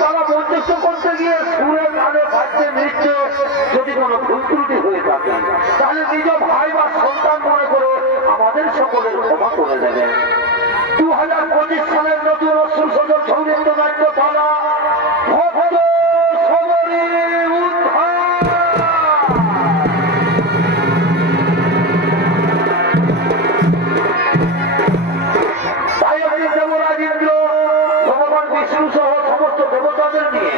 তারা মঞ্চস্থ করতে গিয়ে সুরে গানে বাজছে নৃত্যে যদি কোনো ভুল ত্রুটি হয়ে থাকে তাহলে নিজ ভাই বা সন্তান মনে করে আমাদের সকলের ক্ষমা করে দেবেন। 2025 সালের নতুন অশ্রু সদর সৌরেন্দ্র নাট্য পালা ভক্ত সবরী উদ্ধার। দেবরাজ ইন্দ্র ভগবান বিষ্ণু সহ সমস্ত দেবতাদের নিয়ে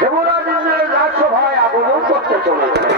দেবরাজ ইন্দ্রের রাজসভায় আগমন করতে চলেছে।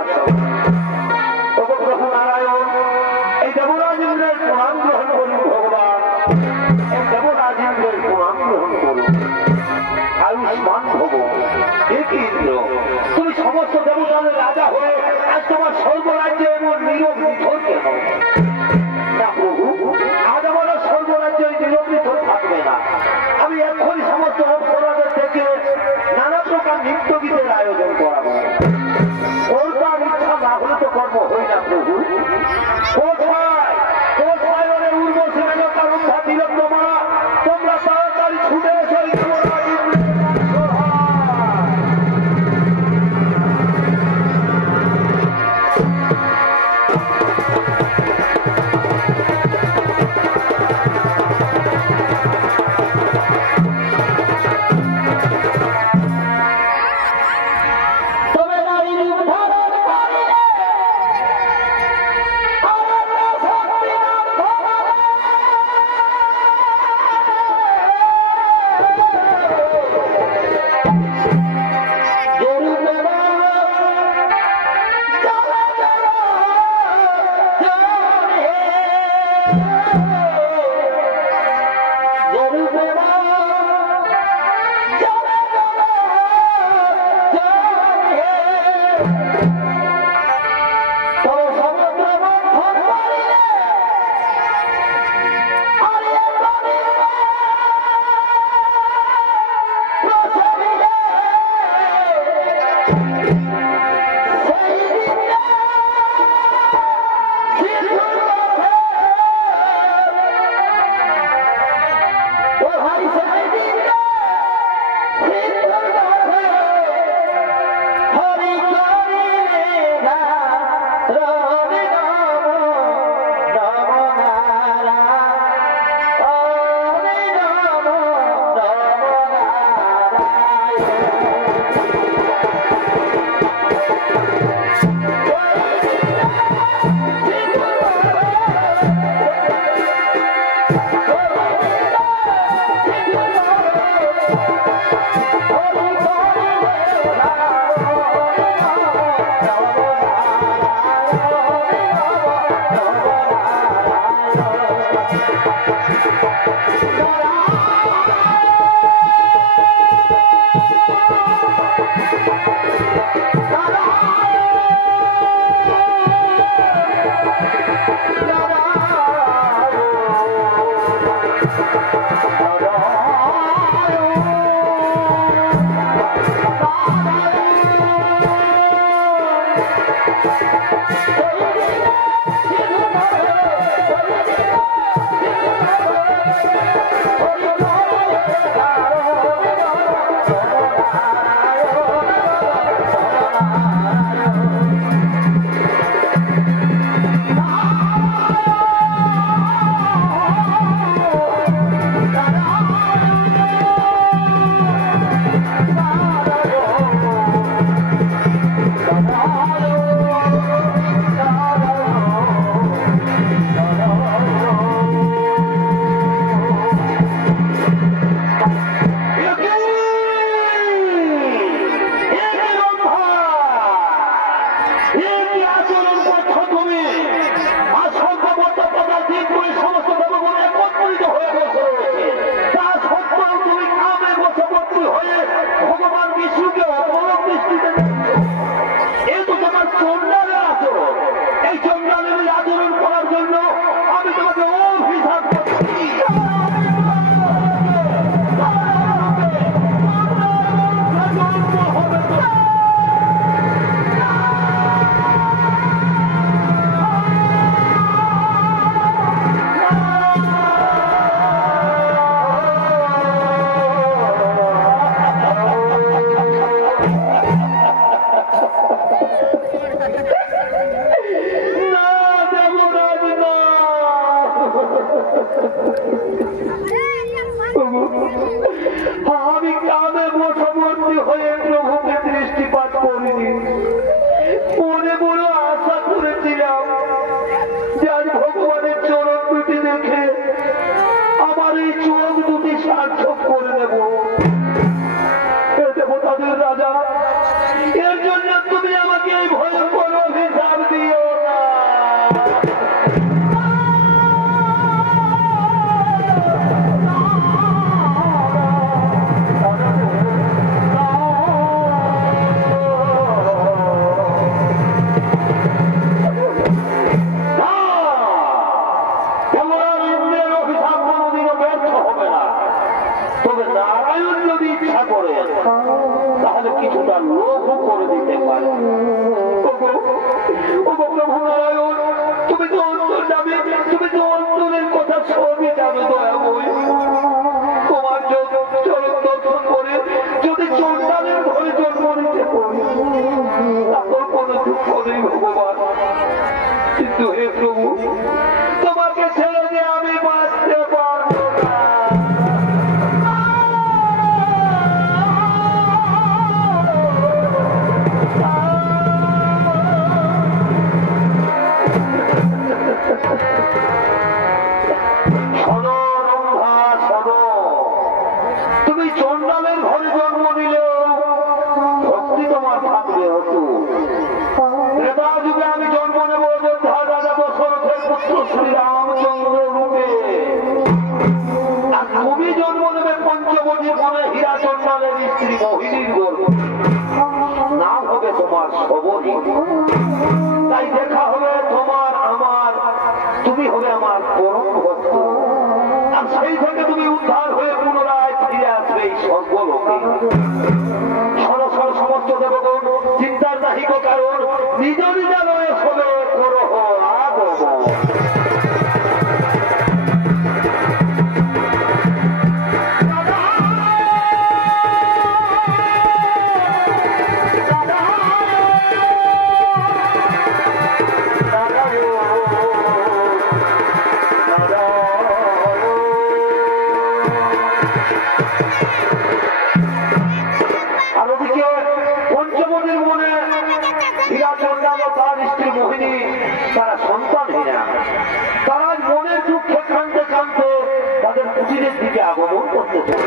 আসো। ওগো প্রভু নারায়ণ, এই দেবরাজ ইন্দ্রের প্রণাম গ্রহণ করুন ভগবান, এই দেবরাজ ইন্দ্রের প্রণাম গ্রহণ করুন। আয়ুষ্মান ভব। হে কি ইন্দ্র, তুমি সমস্ত দেবতাদের রাজা হয়ে আজ তোমার স্বর্গরাজ্যে এমন নীরব নিথর কেন? না প্রভু, আজ আমাদের স্বর্গরাজ্যে নীরব নিথর থাকবে না। আমি এক্ষুনি সমস্ত অপরাধের থেকে নানা প্রকার নৃত্য গীতের আয়োজন করাবো। ওর ইচ্ছা না হলে তো কর্ম হয় না প্রভু। কোথায় কোথায় ওরে উর্বশী মেনকা রুদ্ধা তিলোত্তমা, তোমরা তাড়াতাড়ি ছুটে এসো এই দেবরাজ ইন্দ্রের রাজসভায়। তুমি তো অন্তর যাবে, তুমি তো অন্তরের কথা সবই জানো দয়াময়। তোমার চরণ দর্শন করে যদি চন্ডালের ঘরে জন্ম নিতে পারি তারপর কোনো দুঃখ নেই ভগবান। কিন্তু হে প্রভু, তোমাকে ছেড়ে দিয়ে আমি বাঁচতে পারবো না। তুমি চন্ডালের ঘরে জন্ম নিলেও ভক্তি তোমার থাকবে হতো। ত্রেতা যুগে আমি জন্ম নেব অযোধ্যা রাজা দশরথের পুত্র শ্রীরামচন্দ্র রূপে, আর তুমি জন্ম নেবে পঞ্চবটী বনে হীরা চন্ডালের স্ত্রী মোহিনীর গর্ভে। নাম হবে তোমার সবরী। তাই দেখা হবে তোমার আমার, তুমি হবে আমার পরম ভক্ত। আর সেই থেকে তুমি উদ্ধার হয়ে পুনরায় ফিরে আসবে এই স্বর্গলোকে। সরসর সমস্ত দেবগণ চিন্তার নাহিক কারণ, নিজ নিজালয়ে হবে করহ আগমন। তারা সন্তানহীনা, তারা মনের দুঃখে কাঁদতে কাঁদতে তাদের কুটিরের দিকে আগমন করতে চায়।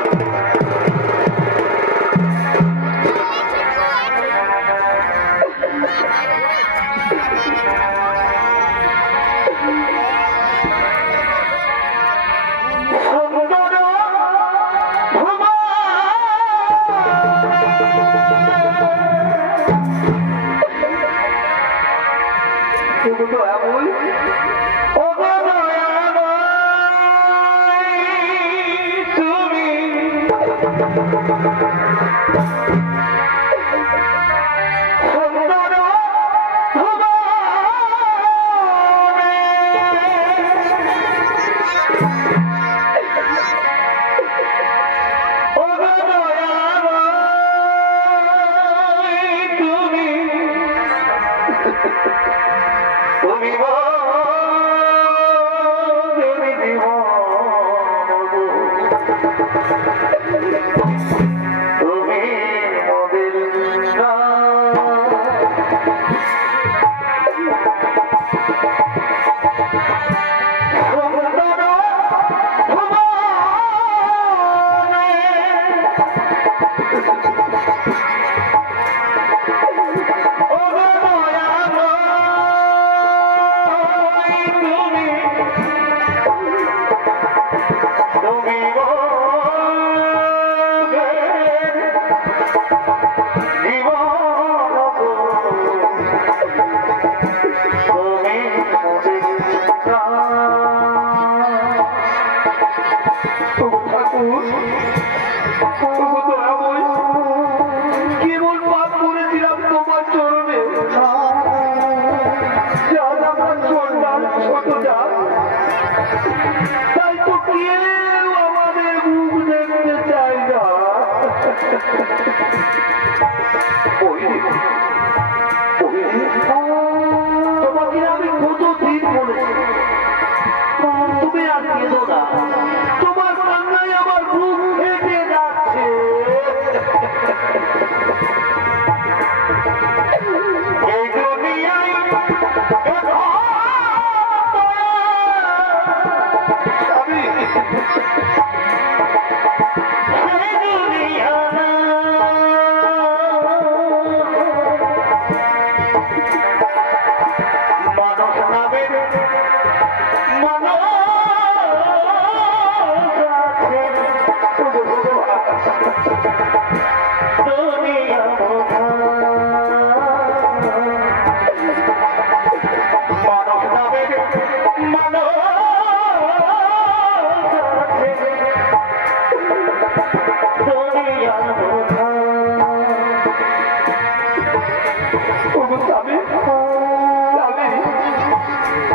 তোমাকে আমি কতদিন বলেছি তুমি আর কেঁদো না, তোমার কান্নায় আমার বুক ফেটে যাচ্ছে। এই দুনিয়ায় আমি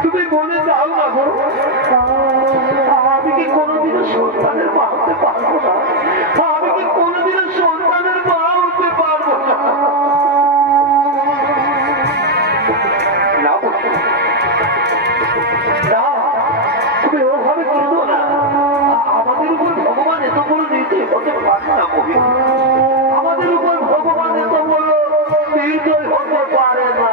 তুমি বলে দাও না গো, আমি কি কোনোদিনও সন্তানের মা হতে পারবো না? আমি কি কোনোদিনও সন্তানের মা হতে পারবো না? তুমি ওভাবে করবো না। আমাদের উপর ভগবান এত বড় নির্দয় হতে পারে না বহি, আমাদের উপর ভগবান এত বড় নির্দয় হতে পারে না।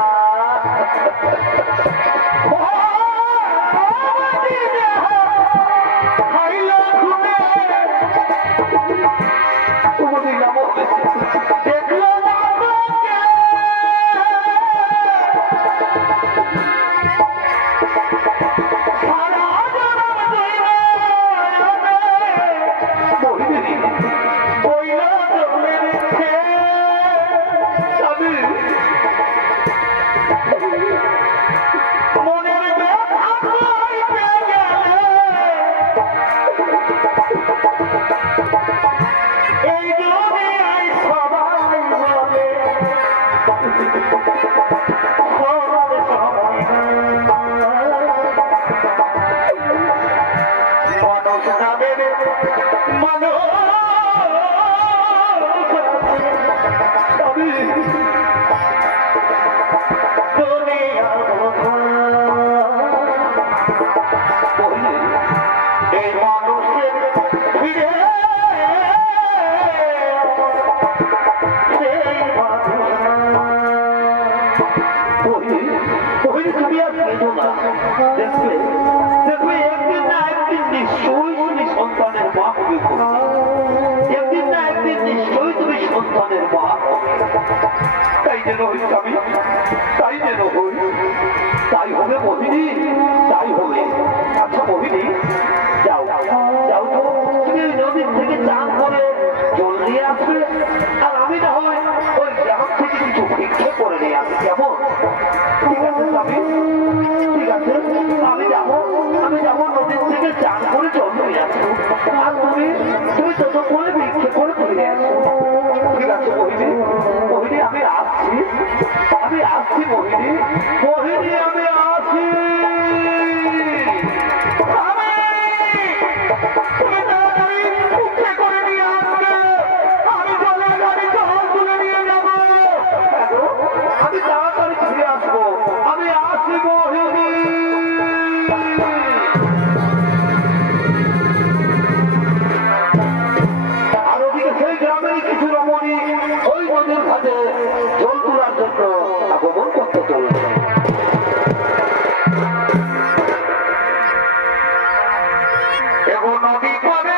তাই হবে মোহিনী, তাই হবে। আচ্ছা মোহিনী, যাও যাও তো, তুমি নদীর থেকে চান করে জল নিয়ে আসবে, আর আমি না হয় ওই গ্রাম থেকে কিছু ভিক্ষে করে নিয়ে আসি, কেমন? ঠিক আছে স্বামী, ঠিক আছে, আমি যাবো নদীর থেকে চান করে জল নিয়ে আসবো, আর তুমি তত করে ভিক্ষে করে ফিরে আসবো। ঠিক আছে মোহিনী, মোহিনী আমি আসছি মোহিনী, মোহিনী আমি আসি। আমি তাড়াতাড়ি ফিরে আসবো, আমি আসি মোহিনী। আর ওদিকে সেই গ্রামের কিছু রমণী ওই নদীর ঘাটে জল তোলার জন্য আগমন করতে চলল। নদী পরে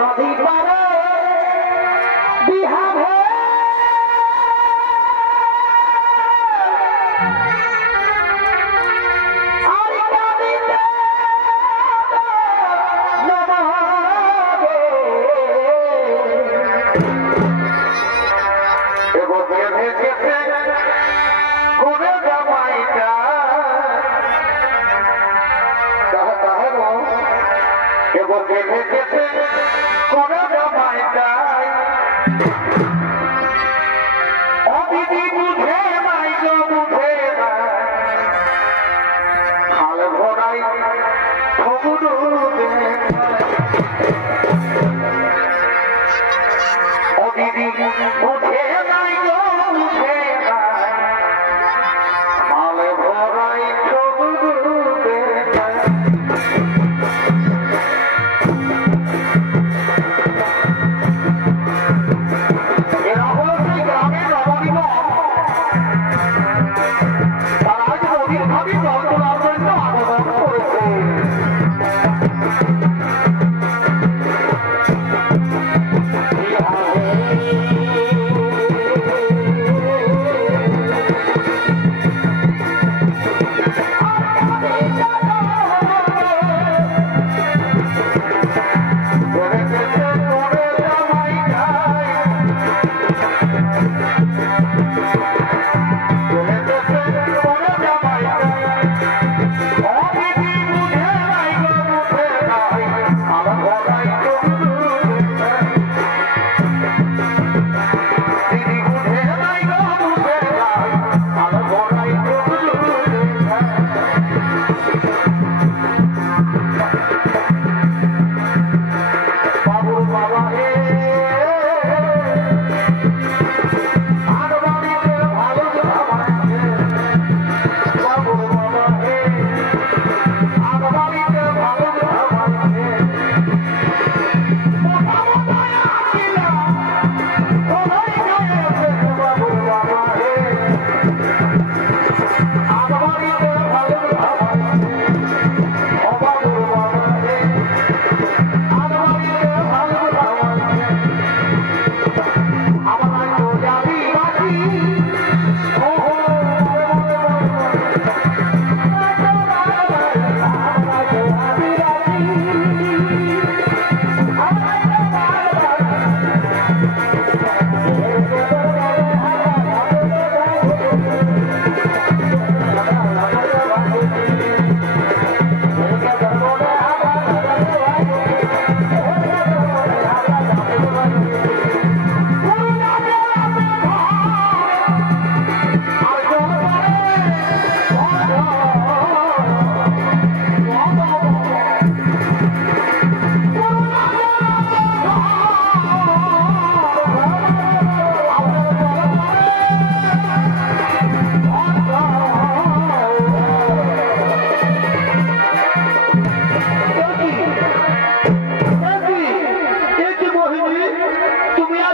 নদী পারে বিহার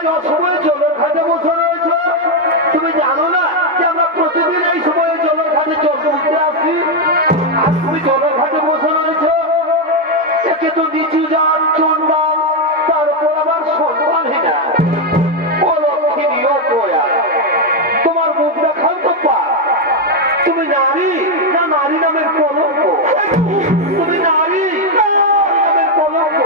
আজ অসময়ে জলের ঘাটে বসে রয়েছ? তুমি জানো না যে আমরা প্রতিদিন এই সময়ে জলের ঘাটে জল তুলতে আসি? আর তুমি জলের ঘাটে বসে রয়েছ? একে তো নিচু যান চন্ডাল, তারপর আবার সম্মানহীনা অলক্ষিণী অপয়া। তোমার মুখ দেখাও তো পা। তুমি নারী না নারী নামের কলঙ্ক? তুমি নারী না নারী নামের কলঙ্ক?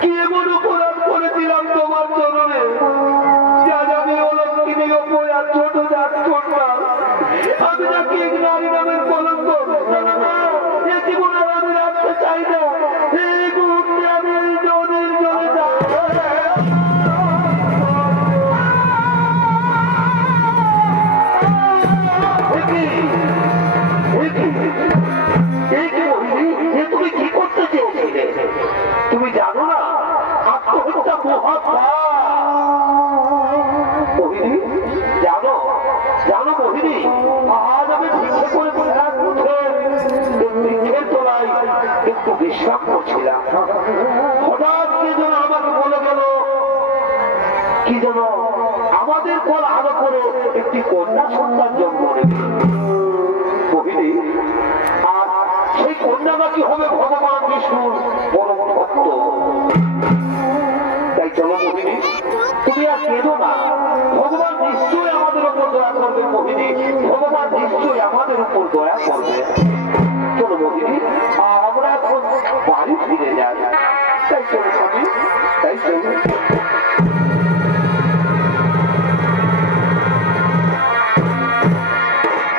কি এমন অপরাধ করেছিলাম তোমার চরণে? আমি অলক্ষিণী অপয়া ছোট জাত করলাম। আমি নাকি এক নারী নামের কলঙ্ক? এ জীবনে আমি রাখতে চাই না। এই মুহূর্তে আমি এই জলের জলে তুমি কি করতে চেয়েছিলে? তুমি জানো না আত্মহত্যা মহাপাপ? মোহিনী জানো? জানো মোহিনী, আজ আমি ভিক্ষে করে বৃক্ষের তলায় একটু বিশ্রাম করছিলাম। হঠাৎ কে যেন আমাকে বলে গেল কি যেন আমাদের পর আরো করে একটি কন্যা সন্তান জন্ম নেবে। মোহিনী, আর সেই কন্যা নাকি হবে ভগবান বিষ্ণুর পরম ভক্ত। তাই চলো মোহিনী, তুমি আর কেঁদো না। ভগবান নিশ্চয়ই আমাদের উপর দয়া করবে মোহিনী, ভগবান নিশ্চয়ই আমাদের উপর দয়া করবে। চলো মোহিনী, আমরা এখন বাড়ি ফিরে যাই। তাই চলো স্বামী, তাই চলো।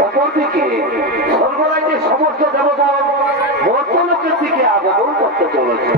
অপরদিকে স্বর্গরাজ্যের সমস্ত দেবগণ মর্ত্যলোকের দিকে আগমন করতে চলেছে।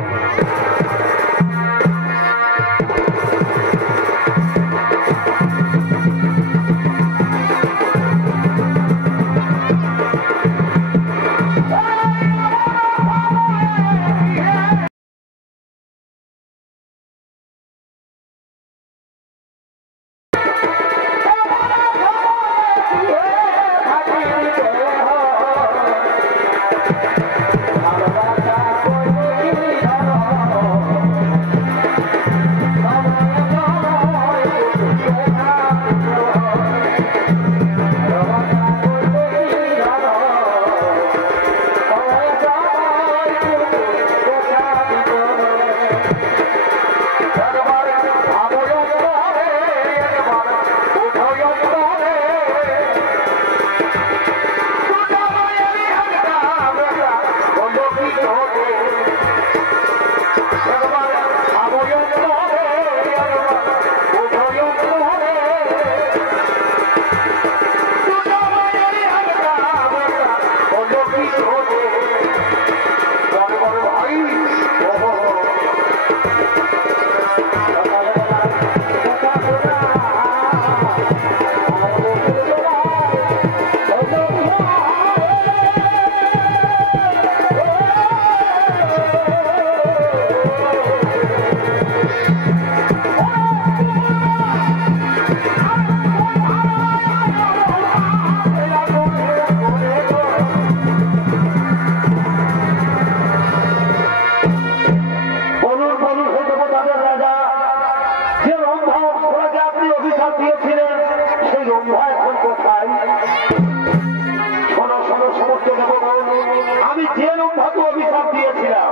আমি যে রম্ভাকে অভিশাপ দিয়েছিলাম,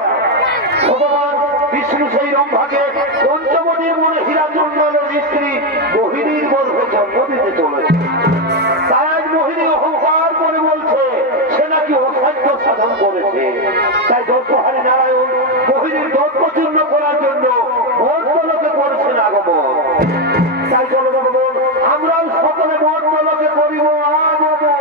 ভগবান বিষ্ণু সেই রম্ভাকে পঞ্চমণির মনে হীরাচন্দনের স্ত্রী মোহিনীর গর্ভে জন্ম দিতে চলেছে। তাই আজ মোহিনী অহংকার করে বলছে সে নাকি অসাধ্য সাধন করেছে। তাই দর্পহারী নারায়ণ মোহিনীর দর্পচূর্ণ করার জন্য মর্ত্যলোকে করেছেন আগমন। তাই চলো ভগবান, আমরাও সকলে মর্ত্যলোকে করিব আগমন।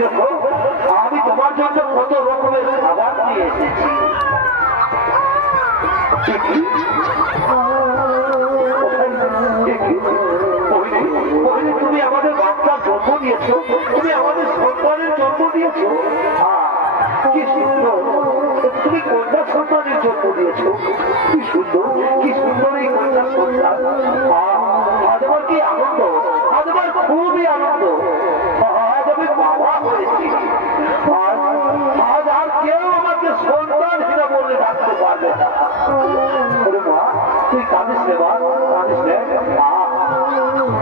দেখো আমি তোমার জন্য কত রকমের খাবার নিয়ে এসেছি। তুমি আমাদের বাচ্চার জন্ম দিয়েছো, তুমি আমাদের সন্তানের জন্ম দিয়েছো। কি সুন্দর, তুমি কন্যা সন্তানের জন্ম দিয়েছো। কি সুন্দর, কি সুন্দর এই কন্যা সন্তান। আজ আমার কি আনন্দ, আজ আমার খুবই আনন্দ। আজ আমি বাবা হয়েছি। আজ আর কেউ আমাকে সন্তান হিনা বলে ডাকতে পারবে না। মা তুই কাঁদিস রে, মা কাঁদিস রে।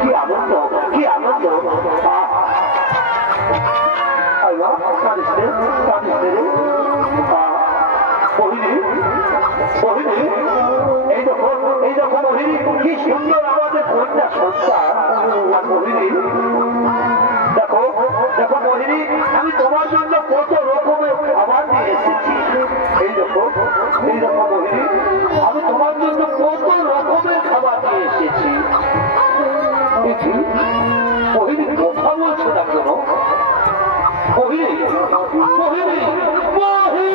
কি আনন্দ, কি আনন্দ। কাঁদিস রে, কাঁদিস রে। মোহিনী, মোহিনী, এই দেখো, এই দেখো মোহিনী, কি সুন্দর আমাদের কন্যা সন্তান। আর মোহিনী দেখো, দেখো মোহিনী, আমি তোমার জন্য কত রকমের খাবার নিয়ে এসেছি। এই দেখো, এই দেখো মোহিনী, আমি তোমার জন্য কত রকমের খাবার নিয়ে এসেছি। মোহিনী কথা বলছো না কেন? মোহিনী, মোহিনী, মোহিনী।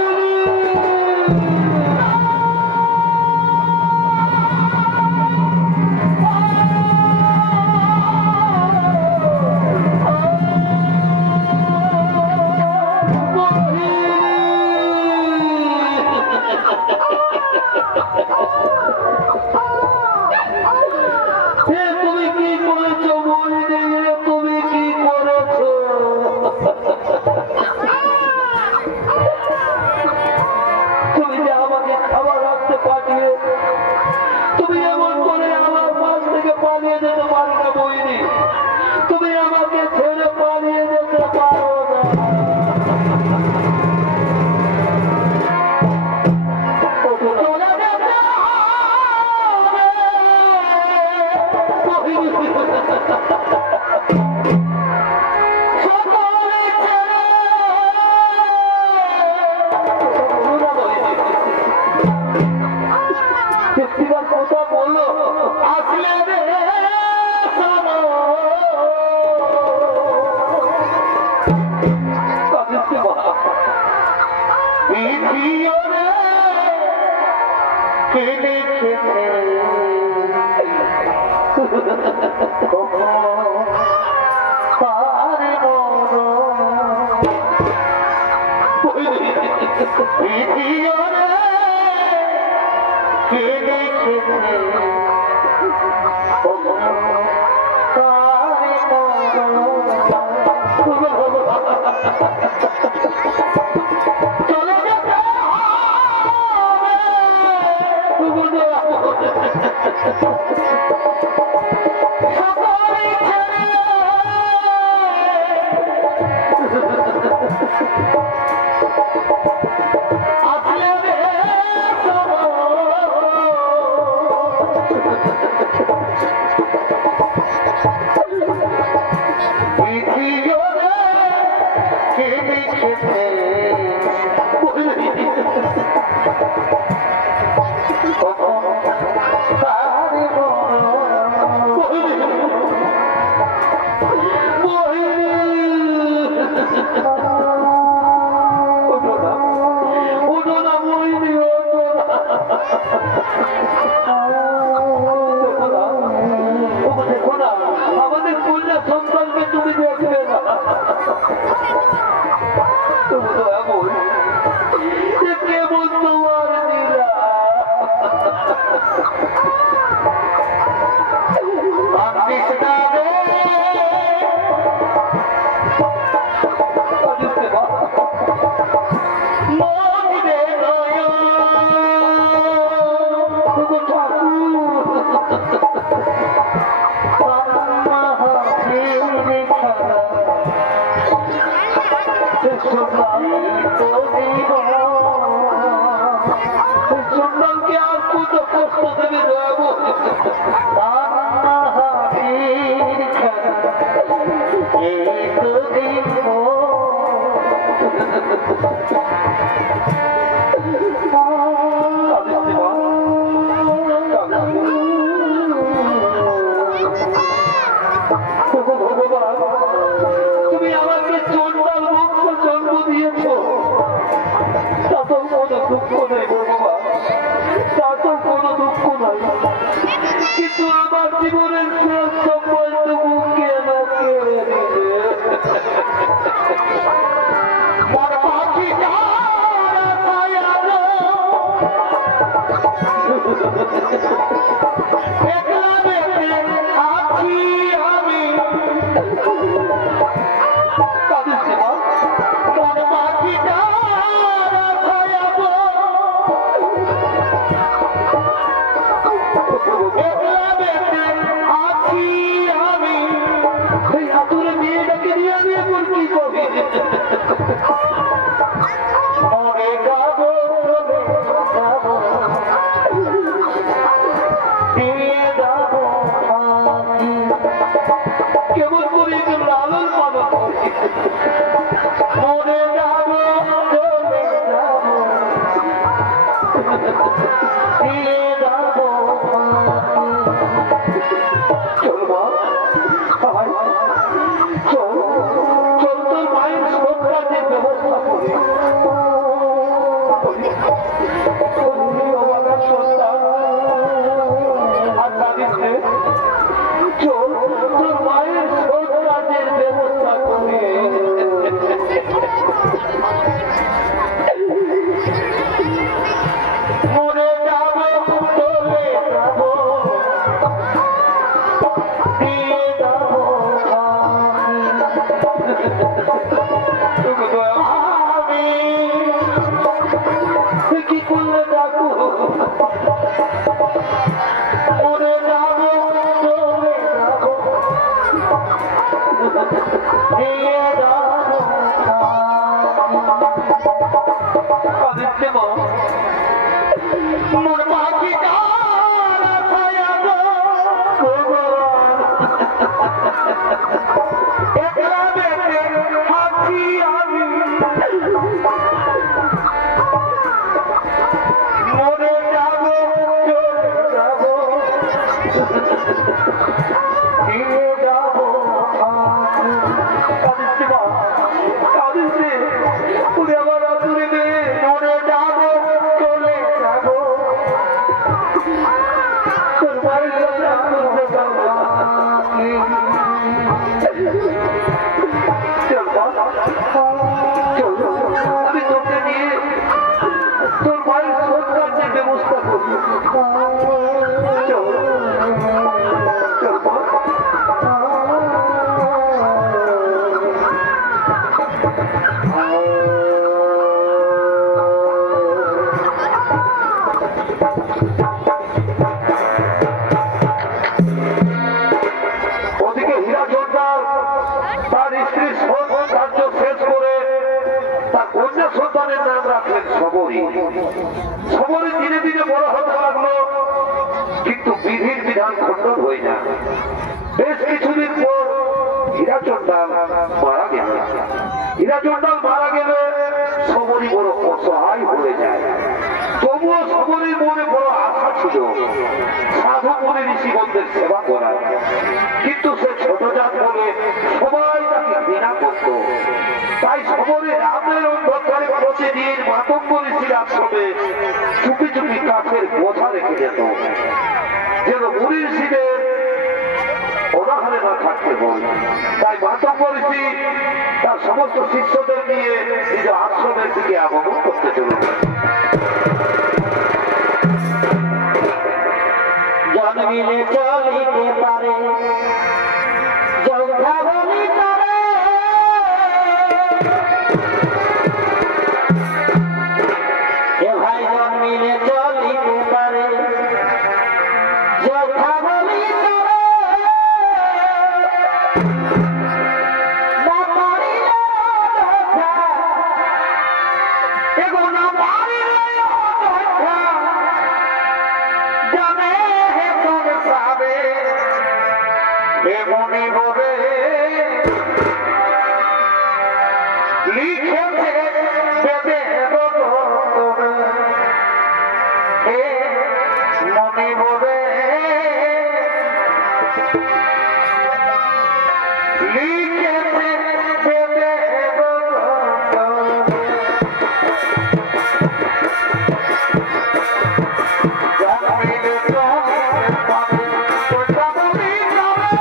আমাদের কন্যা সন্তানকে তুমি দেখবে না। কেবল তোমার লীলা। সন্তানকে আর কত কষ্ট দেবে দেবো। তুমি আমাকে সন্তান আদিত্য মা মোর পাখিটা ছায়া গো একলা বেঁচে থাকি আমি মরে যাব চলে যাব দিয়ে যাব কাঁদিচ্ছে মা কাঁদিচ্ছে উনি আমার আতুরে দিয়ে মরে যাব চলে যাব তোর বাড়ির কথা করতে পারবো আমি তোকে নিয়ে তোর বাড়ির সন্তানের ব্যবস্থা করবো ওদিকে হীরা জোরদার তার স্ত্রীর কার্য শেষ করে তার কন্যা সন্তানের নাম রাখলেন সবরী। সবরী ধীরে ধীরে বড় হতে লাগলো, কিন্তু বিধির বিধান খণ্ডন হয়ে যায়। বেশ কিছুদিন পর হীরাচন্দাল মারা গেল। হীরাচন্দাল মারা গেলে সবরী বড় অসহায় হয়ে যায়। তবুও সবরীর মনে বড় আশা ছিল সাধু মুনি ঋষিগণদের সেবা করার, কিন্তু সে ছোট জাত বলে সবাই তাকে ঘৃণা করত। তাই সবরী রাতের অন্ধকারে প্রতিদিন মাতঙ্গ ঋষির আশ্রমে চুপি চুপি কাঠের বোঝা রেখে যেত, যেন মুনি ঋষিদের অনাহারে না থাকতে হয়। তাই মাতঙ্গ ঋষি তার সমস্ত শিষ্যদের নিয়ে নিজ আশ্রমের দিকে আগমন করতে চলেছে। জন্মিলে চলিতে পারে যৌথা বলি করে, এ ভাই জন্মিলে চলিতে পারে যৌথা বলি করে, না পারিলে অযথা, এগো না পারিলে অযথা, জানে হে কোন পাবে এমনি বলে লিখেছে বেদের রতনে, হে মনে বলে লিখেছে বেদের রতনে। জন্মিলে চলিতে পারে যৌথা বলি করে,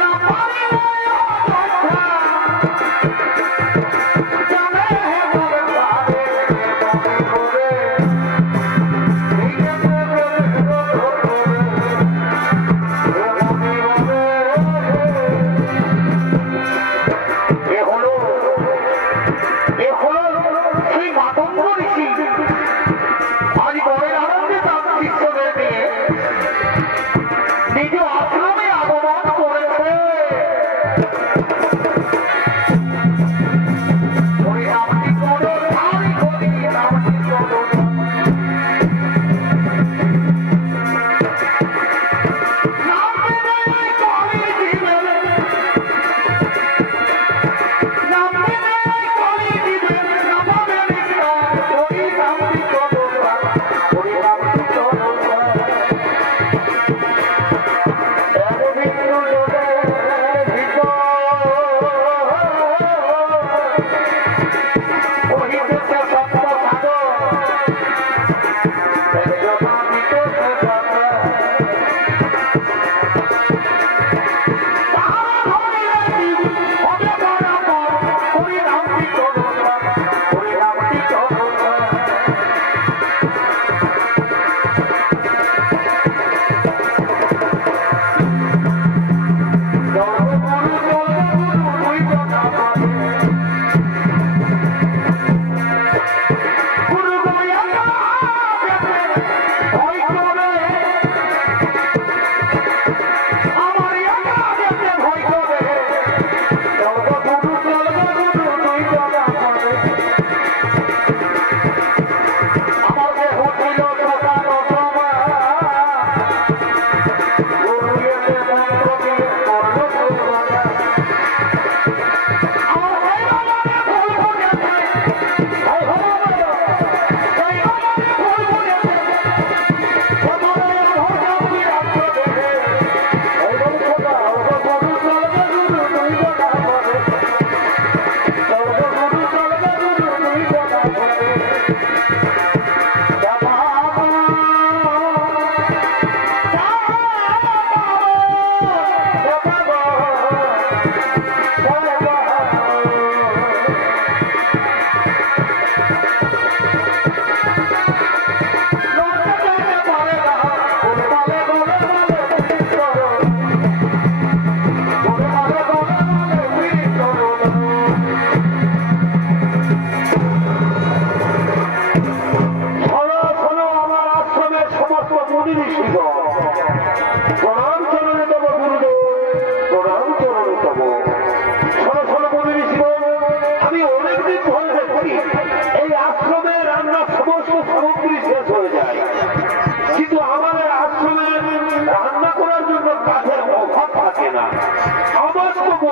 না পারিলে অযথা,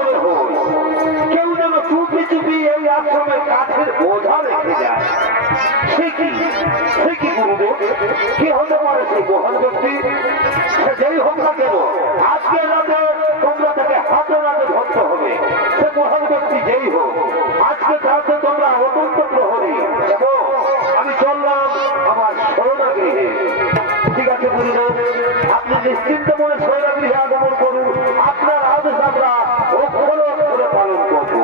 মনে হয় কেউ যেন চুপি চুপি এই আশ্রমের কাঠের বোঝা রেখে যায়। সে কি গুরুদেব? কি হতে পারে সেই মহান ব্যক্তি? সে যেই হোক না কেন, আজকে রাতে তোমরা তাকে হাতে রাতে ধরতে হবে। সে মহান ব্যক্তি যেই হোক, আজকে রাতে তোমরা অনন্ত প্রহরী। এবং আমি চললাম আমার শরণাগৃহে। ঠিক আছে গুরুদেব, আপনি নিশ্চিন্ত মনে শরণাগৃহে আগমন করুন। আপনার আদেশ আমরা অক্ষরে অক্ষরে পালন করবো।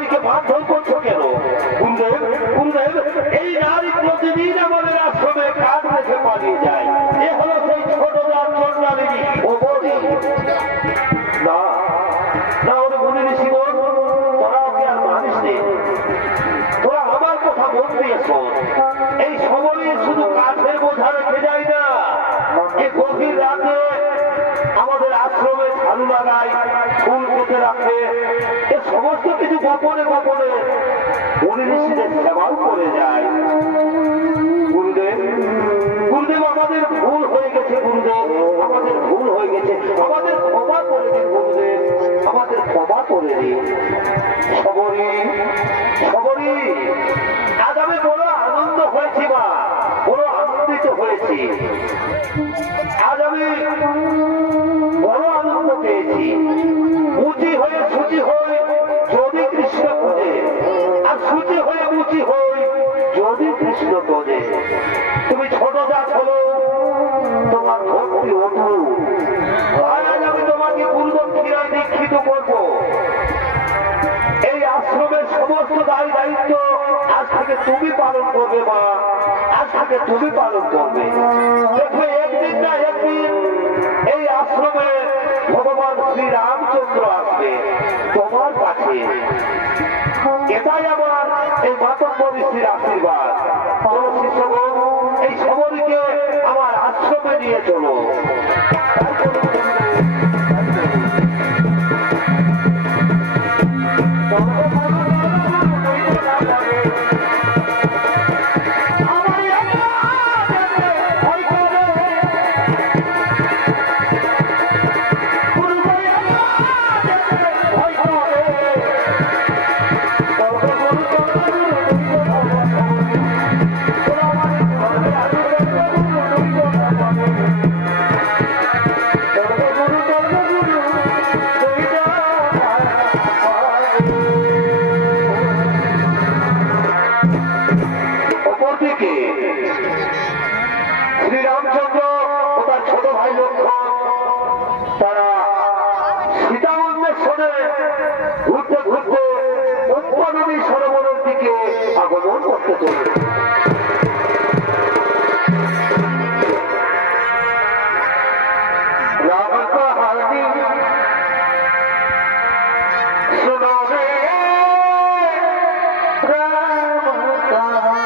নারীকে মারধর করছো কেন? গুরুদেব, গুরুদেব, এই নারী প্রতিদিন আমাদের আশ্রমে কাজ রেখে পালিয়ে যায়। এ হলো সেই ছোট চন্দ্রালিনী অবধি। না না, ওরে বলে দিছি, তোরা ওকে আর মানিস নি। তোরা আমার কথা মন দিয়েছ। এই সময়ে শুধু কাঠের বোঝা রেখে যায় না, এ গভীর রাতে আমাদের আশ্রমে ঝাড়ু লাগায়, ফুল কেটে রাখে, এ সমস্ত কিছু গোপনে গোপনে মুনি ঋষিদের সেবাও করে যায়। গুরুদেব, গুরুদেব, আমাদের ভুল হয়ে গেছে। গুরুদেব, আমাদের ভুল হয়ে গেছে। আমাদের ক্ষমা করে দিন গুরুদেব, আমাদের ক্ষমা করে দিন। সবরী, সবরী, আজ আমি বড় আনন্দ হয়েছি মা, বড় আনন্দিত হয়েছি। আজ আমি বড় আনন্দ পেয়েছি। মুচি হয়ে সুচি হই যদি কৃষ্ণ খুঁজে, আর সুচি হয়ে মুচি হই যদি কৃষ্ণ খোঁজে। তুমি ছোট জাত হলো, তোমার ভক্তি অটুট। আজ আমি তোমাকে গুরুদক্ষিণায় দীক্ষিত করবো। এই আশ্রমের সমস্ত দায়ী দায়িত্ব আজ থেকে তুমি পালন করবে মা, আজ থেকে তুমি পালন করবে। দেখবে একদিন না একদিন এই আশ্রমে ভগবান শ্রী রামচন্দ্র আসবে তোমার কাছে। এটাই আমার এই মাতঙ্গ ঋষির আশীর্বাদ। চলো শিষ্যগণ, এই সবরীকে আমার আশ্রমে নিয়ে চলো। শ্রীরামচন্দ্র ও তার ছোট ভাই লক্ষ্মণ তারা সীতা অন্বেষণে ঘুরতে ঘুরতে উপনদী সরোবরের দিকে আগমন করতে চলে। রাম কাহানি শুনো রে, রাম কাহানি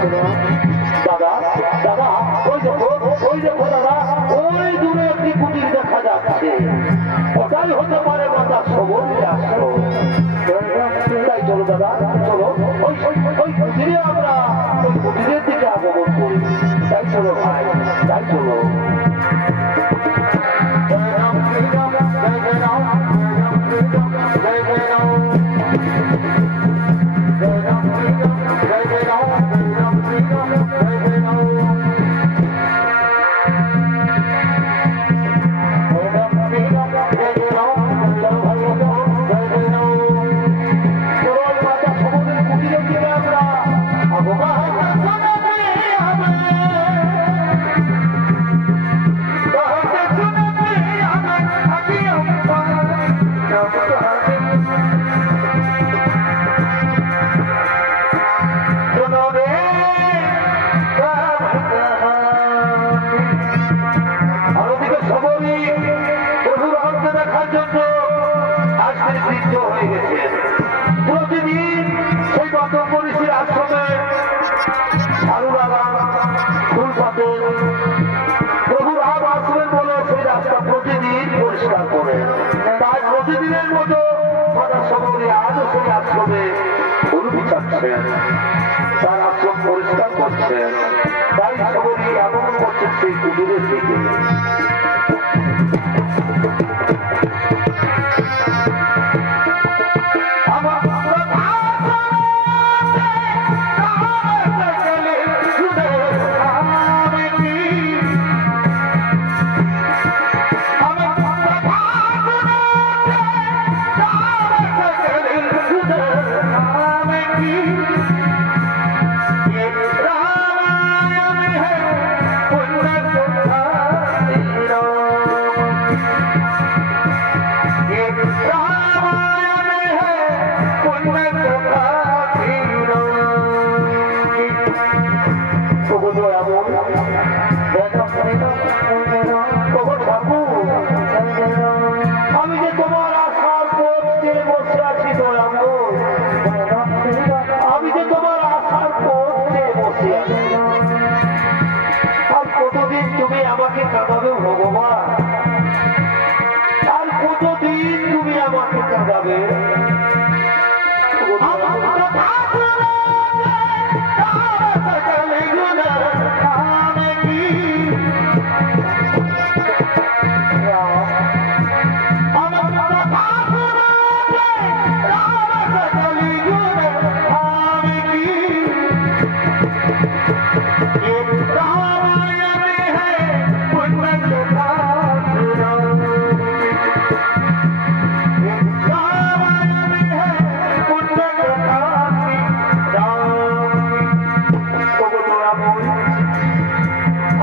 দাদা দাদা ওই দেখো দাদা ওই দূরে একটি কুটির দেখা যাচ্ছে ওটাই হতে পারে মাতা সবরীর আশ্রম তাই চলো দাদা চলো ওই কুটিরে আমরা ওই কুটিরের দিকে আগমন করি তাই চলো ভাই তাই চলো প্রতিদিন সেই গত পরিষের আশ্রমে ঝাড়ু লাগান ফুল পাতেন প্রভু রাম আসবেন বলে সেই রাস্তা প্রতিদিন পরিষ্কার করে তাই প্রতিদিনের মতো মাতা সবরী আজও সেই আশ্রমে ফুল বিছাচ্ছেন তার আশ্রম পরিষ্কার করছেন তাই সবরী আগমন করছেন সেই কুটিরের দিকে আমি যে তোমার আশার পথ চেয়ে বসে আছি দয়াময় আমি যে তোমার আশার পথ চেয়ে বসে আছি আর কতদিন তুমি আমাকে কাঁদাবে ভগবান আর কতদিন তুমি আমাকে কাঁদাবে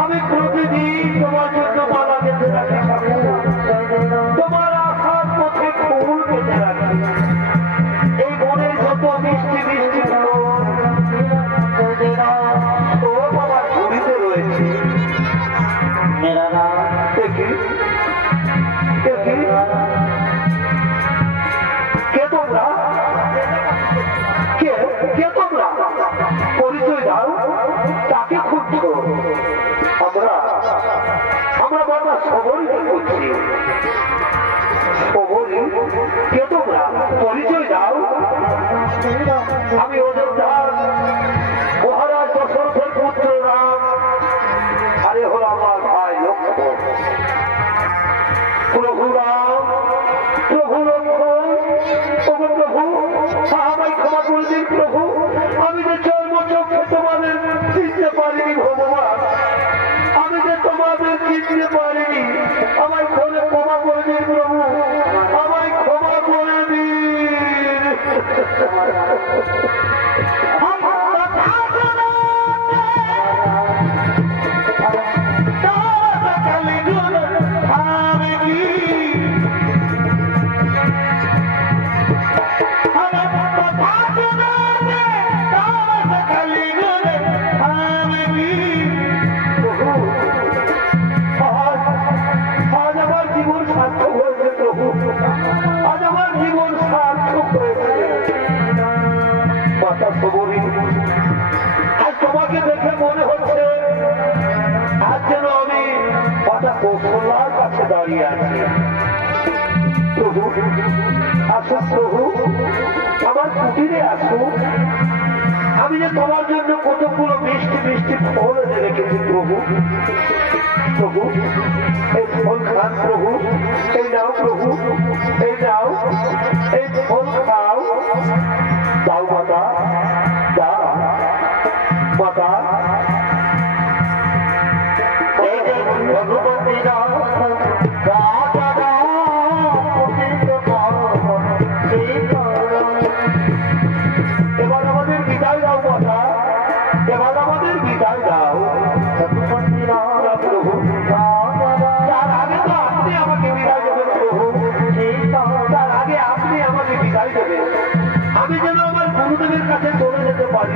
আমি প্রতিদিন তোমার জন্য মালা গেঁথে রাখি তোমার আশার পথে ফুল গেঁথে রাখি এই মনের যত মিষ্টি মিষ্টি ও বাবা ঝুড়িতে রয়েছে দেখি দেখি কে তোমরা কে তোমরা পরিচয় দাও তাকে খুঁজছো আমরা বাবা সবরীকে খুঁজছি সবরী কে তোমরা পরিচয় দাও আমি অযোধ্যার মহারাজ দশরথের পুত্র রাম আরে হল আমার ভাই লক্ষ্মণ প্রভু রাম প্রভু লক্ষ্মণ প্রভু আমায় ক্ষমা করে দিন প্রভু আমি যে চর্ম চোখে তোমাদের চিনতে পারিনি ভগবান আমি যে তোমাদের চিনতে পারিনি আমায় ক্ষমা করে দিন প্রভু আমায় ক্ষমা আছে। প্রভু আসুন, প্রভু আমার কুটিরে আসুন। আমি যে তোমার জন্য কতগুলো মিষ্টি মিষ্টি ফল এনে রেখেছি প্রভু। প্রভু এই ফল খান প্রভু, এই নাও প্রভু, এই নাও, এই ফল খাও। দাও মাতা, দাও মাতা। ভগবতী এবার আমাদের বিদায় দাও মাতা, এবার আমাদের বিদায় দাও প্রভু। তার আগে তো আপনি আমাকে বিদায় দেবেন প্রভু, তার আগে আপনি আমাকে বিদায় দেবেন। আমি যেন আমার গুরুদেবের কাছে চলে যেতে পারি